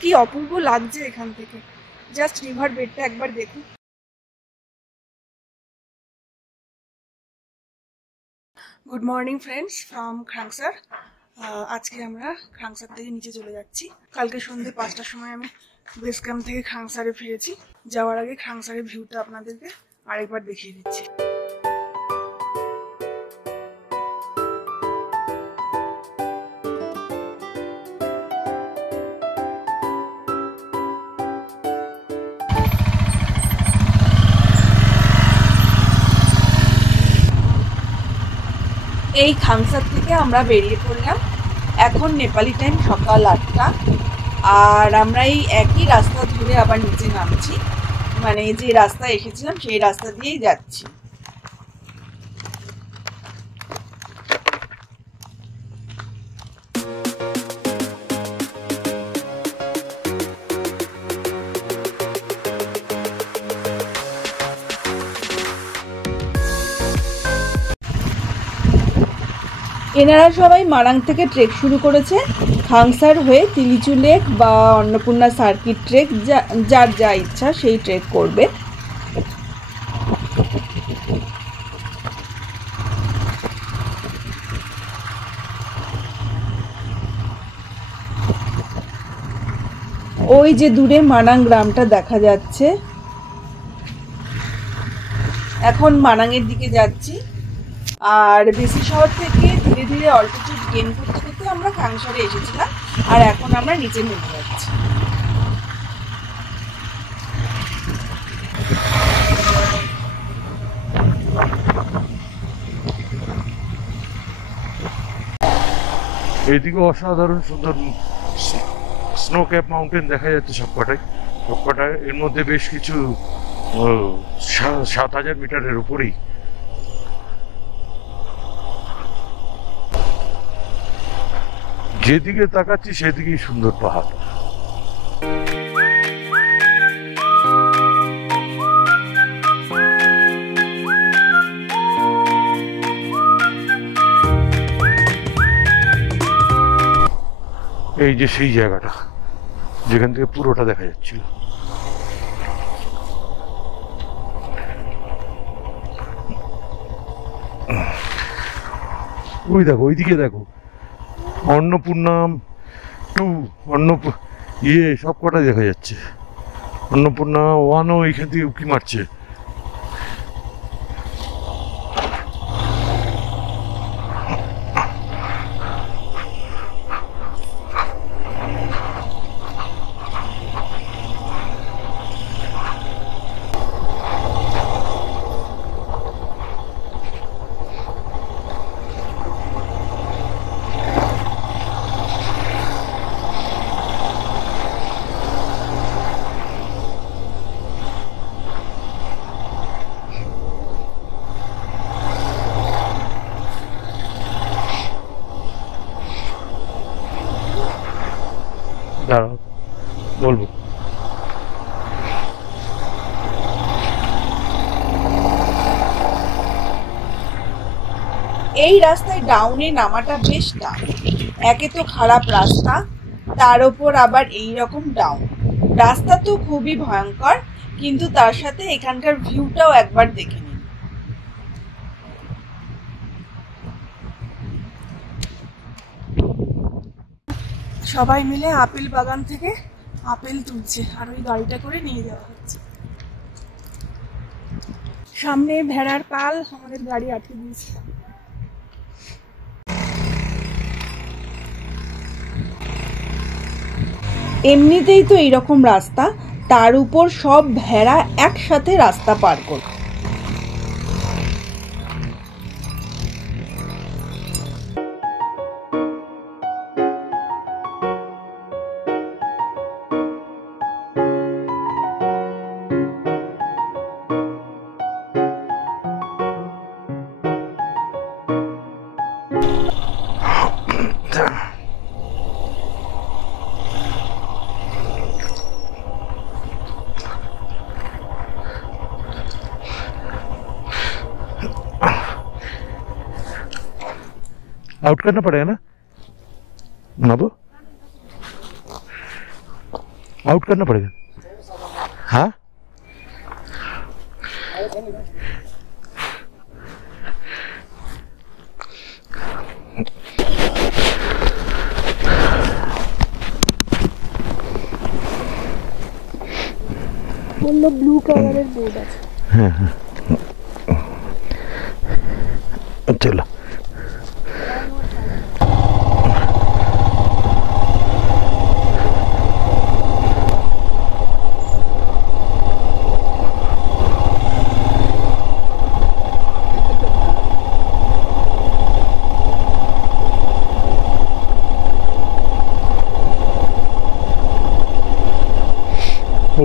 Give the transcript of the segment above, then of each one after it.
কি অপূর্ব লাগছে এখান থেকে, জাস্ট রিভার বেডটা একবার দেখুন। Good morning friends from Khangsar. আজকে আমরা খাংসার থেকে নিচে চলে যাচ্ছি। কালকে সন্ধ্যে 5টার সময় আমি বেস ক্যাম্প থেকে খাংসারে ফিরেছি। যাওয়ার আগে খাংসারের ভিউটা আপনাদেরকে আরেকবার দেখিয়ে দিচ্ছি। এই খাংসার থেকে আমরা বেরিয়ে পড়লাম। এখন নেপালি টাইম সকাল 8টা, আর আমরা এই একই রাস্তা ধরে আবার নিচে নামছি, মানে যে রাস্তা এসেছিলাম সেই রাস্তা দিয়েই যাচ্ছি। এনারা সবাই মারাং থেকে ট্রেক শুরু করেছে, খাংসার হয়ে তিলিচু লেক বা অন্নপূর্ণা সার্কিট ট্রেক, যার যা ইচ্ছা সেই ট্রেক করবে। ওই যে দূরে মারাং গ্রামটা দেখা যাচ্ছে। এখন মারাংয়ের দিকে যাচ্ছি, আর বেশি শহর থেকে ধীরে ধীরে অল্টিটিউড গেইন করতে করতে আমরা খাংসারে এসেছিলাম, আর এখন আমরা নিচে নেমে যাচ্ছি। এইদিকে অসাধারণ সুন্দর স্নো ক্যাপ মাউন্টেন দেখা যাচ্ছে সবকটায়। এর মধ্যে বেশ কিছু 7,000 মিটারের উপরেই। যেদিকে তাকাচ্ছি সেদিকেই সুন্দর পাহাড়। এই যে সেই জায়গাটা যেখান থেকে পুরোটা দেখা যাচ্ছিল। ওই দেখো, ওইদিকে দেখো, অন্নপূর্ণা 2, সব কটা দেখা যাচ্ছে। অন্নপূর্ণা 1ও এখান থেকে উঁকি মারছে। দাঁড়াও বলবো। এই রাস্তায় ডাউনে নামাটা বেশ টাফ। একে তো খারাপ রাস্তা, তার ওপর আবার এই রকম ডাউন। রাস্তা তো খুবই ভয়ঙ্কর, কিন্তু তার সাথে এখানকার ভিউটাও একবার দেখে নিন। সবাই মিলে আপেল বাগান থেকে আপেল তুলছে, আর ওই গাড়িটা করে নিয়ে যাওয়া হচ্ছে। সামনে ভেড়ার পাল আমাদের গাড়ি আটকে দিয়েছে। এমনিতেই তো এইরকম রাস্তা, তার উপর সব ভেড়া একসাথে রাস্তা পার করে। आउट करना पड़ेगा ना बाबू, आउट करना पड़ेगा। हाँ ব্লু কালারের বোর্ড আছে। হ্যাঁ হ্যাঁ চলো।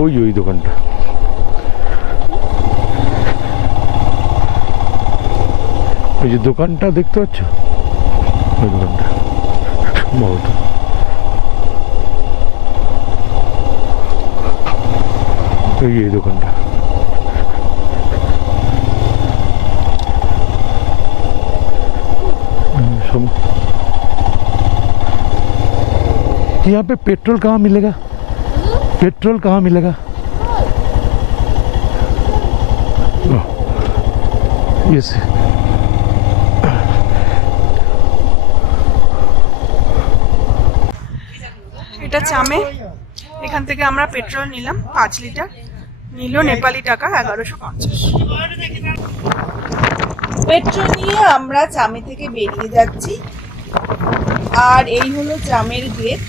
ওই ওই দোকানটা, ওই যে দোকানটা দেখতে পাচ্ছ, ওই দোকানটা সম্ভবত। এই দোকানটা यहाँ पे पेट्रोल कहाँ मिलेगा? पेट्रोल कहाँ मिलेगा? यस এটা চামে। এখান থেকে আমরা পেট্রোল নিলাম 5 লিটার, নিল নেপালি টাকা 1150। পেট্রোল নিয়ে আমরা চামে থেকে বেরিয়ে যাচ্ছি। আর এই হলো চামের গেট।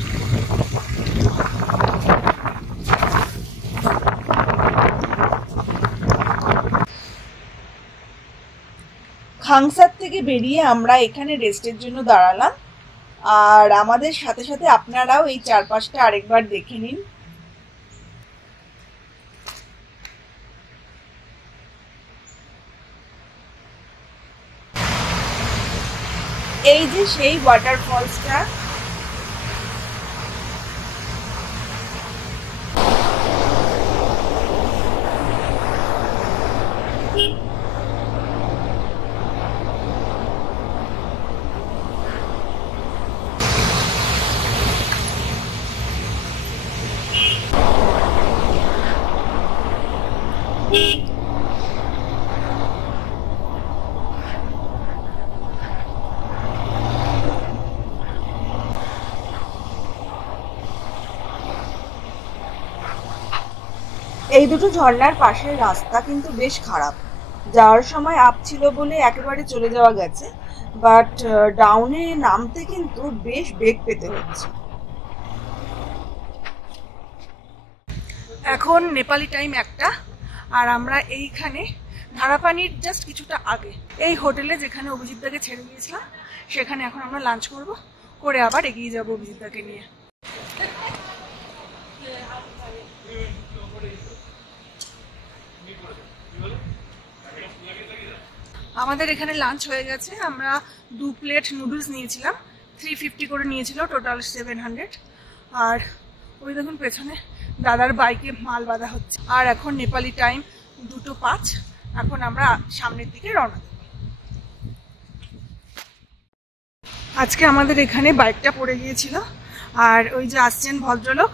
খাংসার থেকে বেরিয়ে আমরা এখানে রেস্টের জন্য দাঁড়ালাম। আর আমাদের সাথে সাথে আপনারাও এই চারপাশটা আরেকবার দেখে নিন। এই যে সেই ওয়াটারফলসটা, এই দুটো ঝর্ণার পাশের রাস্তা কিন্তু বেশ খারাপ। যাওয়ার সময় আপ ছিল বলে একেবারে চলে যাওয়া গেছে, বাট ডাউনে নামতে কিন্তু বেশ বেগ পেতে হচ্ছে। এখন নেপালি টাইম 1টা, আর আমরা এইখানে ধারাপানির জাস্ট কিছুটা আগে এই হোটেলে যেখানে অভিজিৎদাকে ছেড়ে দিয়েছিলাম সেখানে এখন আমরা লাঞ্চ করব, করে আবার এগিয়ে যাব অভিজিৎদাকে নিয়ে। আমাদের এখানে লাঞ্চ হয়ে গেছে। আমরা 2 প্লেট নুডলস নিয়েছিলাম, 350 করে নিয়েছিল, টোটাল 700। আর ওই দেখুন পেছনে দাদার বাইকে মাল বাঁধা হচ্ছে। আর এখন নেপালি টাইম 2:05। এখন আমরা সামনের দিকে রওনা দেব। আজকে আমাদের এখানে বাইকটা পড়ে গিয়েছিল, আর ওই যে আসছেন ভদ্রলোক,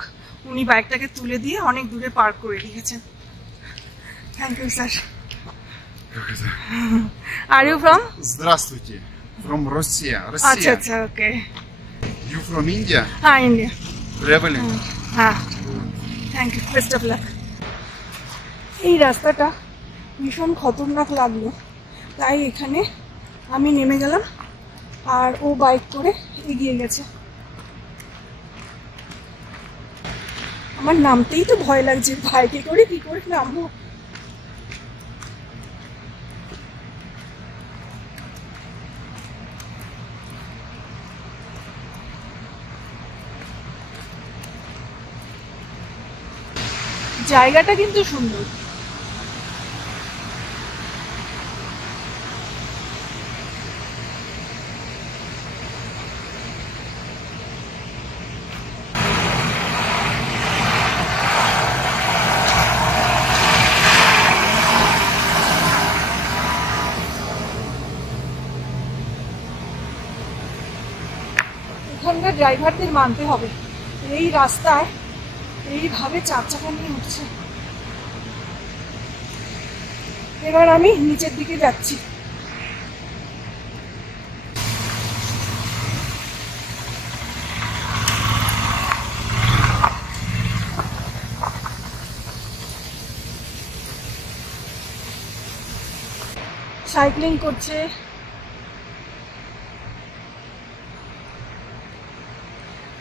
উনি বাইকটাকে তুলে দিয়ে অনেক দূরে পার্ক করে রেখেছেন। Thank you sir. Are you from? Здравствуйте. From Russia. Acha, acha, okay. You from India? India. Traveling? Thank you. Best of luck. এই রাস্তাটা ভীষণ খতরনাক লাগলো, তাই এখানে আমি নেমে গেলাম আর ও বাইক করে এগিয়ে গেছে। আমার নামতেই তো ভয় লাগছে, বাইকে করে কি করে নামবো। জায়গাটা কিন্তু সুন্দর। ড্রাইভারদের মানতে হবে, এই রাস্তায় এইভাবে 4 চাকা নিয়ে উঠছে। এবার আমি নিচের দিকে যাচ্ছি। সাইক্লিং করছে,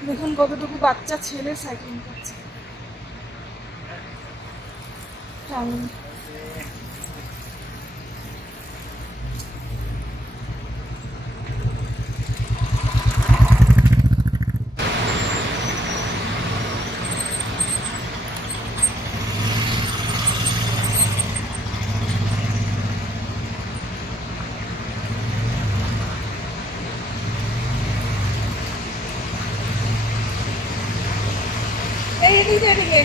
দেখুন কতটুকু বাচ্চা ছেলে সাইক্লিং করছে। এদিকে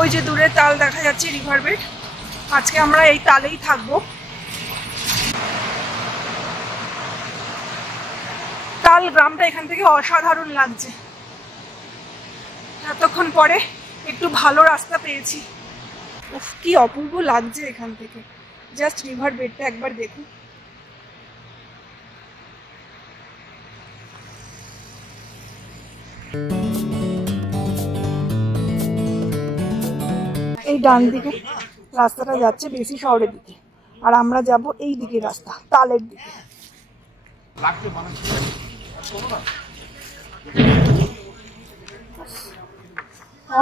ওই যে দূরে তাল দেখা যাচ্ছে, রিভার বেড। আজকে আমরা এই তালেই থাকবো। তাল গ্রামটা এখান থেকে অসাধারণ লাগছে। এতক্ষণ পরে একটু ভালো রাস্তা পেয়েছি। উফ, কি অপূর্ব লাগছে এখান থেকে। জাস্ট রিভার বেডটা একবার দেখুন। এই ডান দিকে রাস্তাটা যাচ্ছে বেশি শহরের দিকে, আর আমরা যাব এই দিকে রাস্তা, তালের দিকে।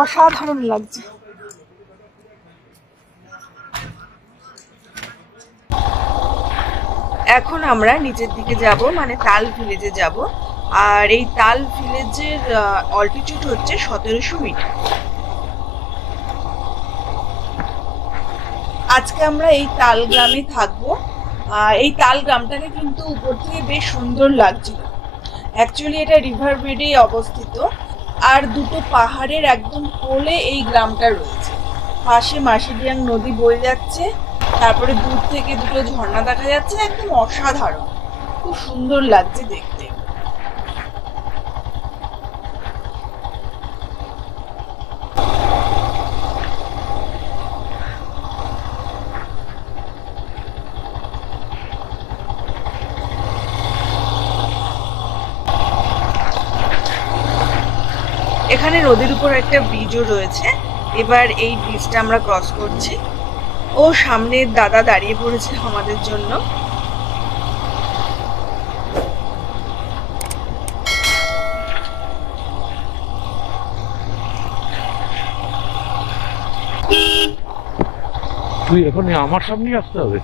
অসাধারণ লাগছে। এখন আমরা নিচের দিকে যাব, মানে তাল ভিলেজে যাব। আর এই তাল ভিলেজের অল্টিটিউড হচ্ছে 1700 মিটার। আজকে আমরা এই তাল গ্রামে থাকবো। এই তাল গ্রামটাকে কিন্তু উপর থেকে বেশ সুন্দর লাগছিল। অ্যাকচুয়ালি এটা রিভার বেডে অবস্থিত, আর দুটো পাহাড়ের একদম কোলে এই গ্রামটা রয়েছে। পাশে মাসিডিয়াং নদী বয়ে যাচ্ছে, তারপরে দূর থেকে দুটো ঝর্ণা দেখা যাচ্ছে। একদম অসাধারণ, খুব সুন্দর লাগছে দেখতে। এখানে নদীর উপর একটা ব্রিজও রয়েছে। এবার এই ব্রিজটা আমরা ক্রস করছি। ও সামনে দাদা দাঁড়িয়ে পড়েছে আমাদের জন্য। তুই এখন আমার সামনে আসতে হবে।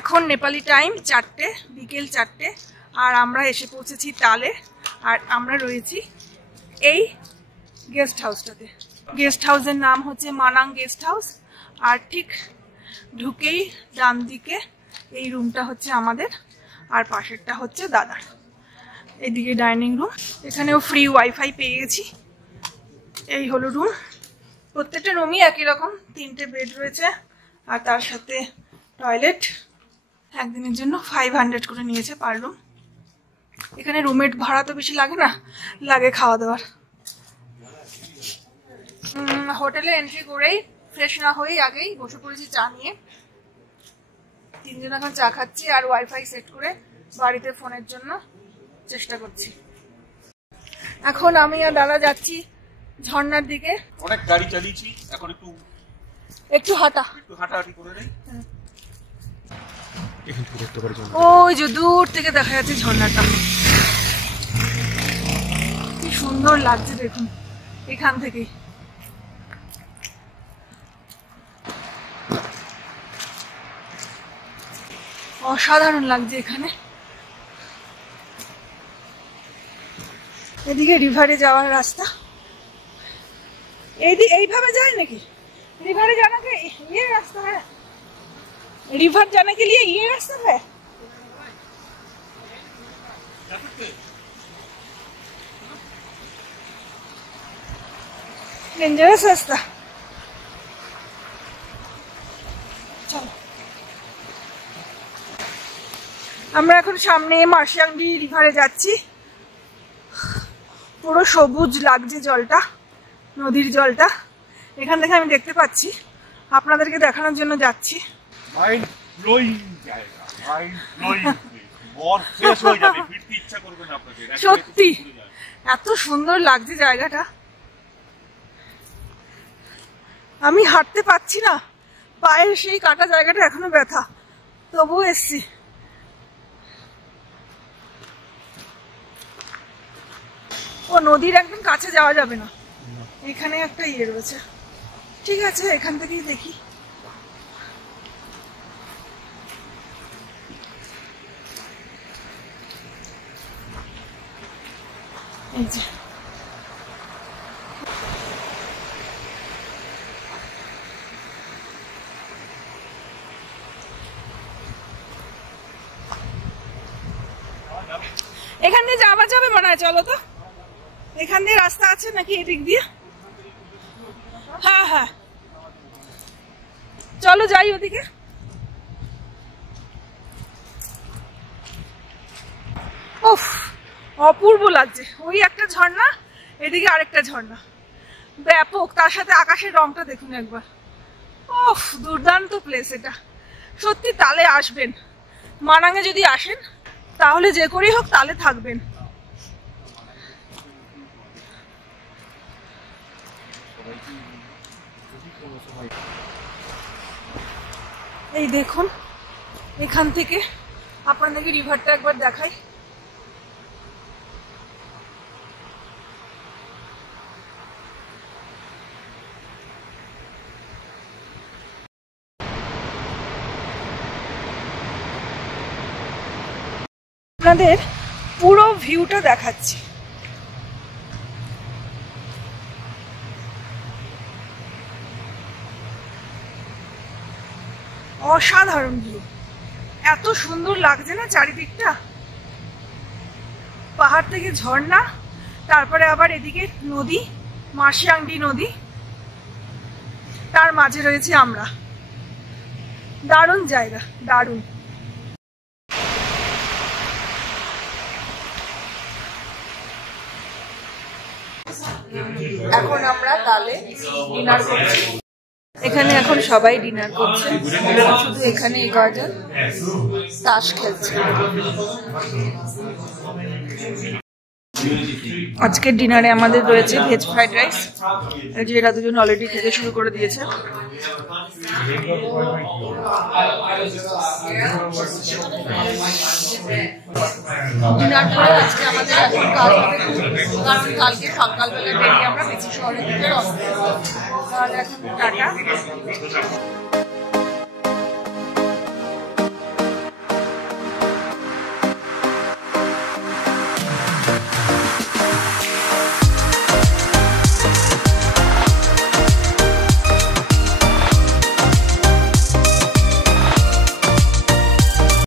এখন নেপালি টাইম 4টে, বিকেল 4টে, আর আমরা এসে পৌঁছেছি তালে। আর আমরা রয়েছি এই গেস্ট হাউসটাতে। গেস্ট হাউসের নাম হচ্ছে মানাং গেস্ট হাউস। আর ঠিক ঢুকেই ডান দিকে এই রুমটা হচ্ছে আমাদের, আর পাশেরটা হচ্ছে দাদার। এদিকে ডাইনিং রুম, এখানেও ফ্রি ওয়াইফাই পেয়ে গেছি। এই হলো রুম। প্রত্যেকটা রুমই একই রকম, 3টে বেড রয়েছে, আর তার সাথে টয়লেট। একদিনের জন্য 500 করে নিয়েছে পার রুম। এখানে রুমের ভাড়া তো বেশি লাগে না, লাগে খাওয়া দাওয়ার। হোটেলে এন্ট্রি করেই ফ্রেশ না হয়েই আগেই বসে পড়েছি চা নিয়ে। 3 জন এখন চা খাচ্ছি আর ওয়াইফাই সেট করে বাড়িতে ফোনের জন্য চেষ্টা করছি। এখন আমি আর দাদা যাচ্ছি ঝর্ণার দিকে। অনেক গাড়ি চালিয়েছি, এখন একটু হাঁটাহাঁটি করে নেই। এখান থেকে দেখতে পারি ওই যে দূর থেকে দেখা যাচ্ছে ঝর্ণাটা, কি সুন্দর লাগছে দেখুন এখান থেকেই। অসাধারণ লাগছে এখানে। এদিকে রিভারে যাওয়ার রাস্তা, এইভাবে যায় নাকি? रिवर जाने के ये रास्ता है, रिवर जाने के लिए ये रास्ता है। डेंजरस रास्ता। चलो আমরা এখন সামনে মার্শিয়াংডি রিভারে যাচ্ছি। পুরো সবুজ লাগছে জলটা, নদীর জলটা এখান থেকে আমি দেখতে পাচ্ছি। আপনাদেরকে দেখানোর জন্য যাচ্ছি। মাইন্ড ব্লোয়িং জায়গা, মাইন্ড ব্লোয়িং, মন ফ্রেশ হয়ে যাবে, ফিরতে ইচ্ছা করবে না আপনাদের। সত্যি এত সুন্দর লাগছে জায়গাটা। আমি হাঁটতে পারছি না, পায়ের সেই কাটা জায়গাটা এখনো ব্যথা, তবুও এসছি। ও নদীর একদম কাছে যাওয়া যাবে না, এখানে একটা ইয়ে রয়েছে। ঠিক আছে, এখান থেকেই দেখি। এই যে এখান দিয়ে যাওয়া যাবে মনে হয়, চলো তো। এখান দিয়ে রাস্তা আছে নাকি এদিক দিয়ে? হ্যাঁ হ্যাঁ, চলো যাই ওদিকে। উফ, অপূর্ব লাগছে। ওই একটা ঝর্ণা, এদিকে আরেকটা ঝর্ণা, ব্যাপক। তার সাথে আকাশের রংটা দেখুন একবার। উফ, দুর্দান্ত প্লেস এটা। সত্যি তালে আসবেন, মানাঙে যদি আসেন তাহলে যে করেই হোক তালে থাকবেন। এই দেখুন, এখান থেকে আপনাদেরকে রিভারটা একবার দেখাই। আপনাদের পুরো ভিউটা দেখাচ্ছি। অসাধারণ ভিউ, এত সুন্দর লাগছে না চারিদিকটা। পাহাড় থেকে ঝর্ণা, তারপরে আবার এদিকে নদী, মার্শিয়াংডি নদী, তার মাঝে রয়েছে আমরা। দারুণ জায়গা, দারুণ। এখন আমরা তালে ডিনার করছি। এখানে এখন সবাই ডিনার করছে, শুধু এখানে এই কয়জন তাস খেলছে। আজকের ডিনারে আমাদের রয়েছে ভেজ ফ্রাইড রাইস, যেটা দুজন অলরেডি খেতে শুরু করে দিয়েছে। ডিনার করে আজকে আমাদের এখন কাজ হবে, কারণ কালকে সকালবেলা বেরিয়ে আমরা বেশি শহরের দিকে রওনা দেব। তাহলে এখন টাটা।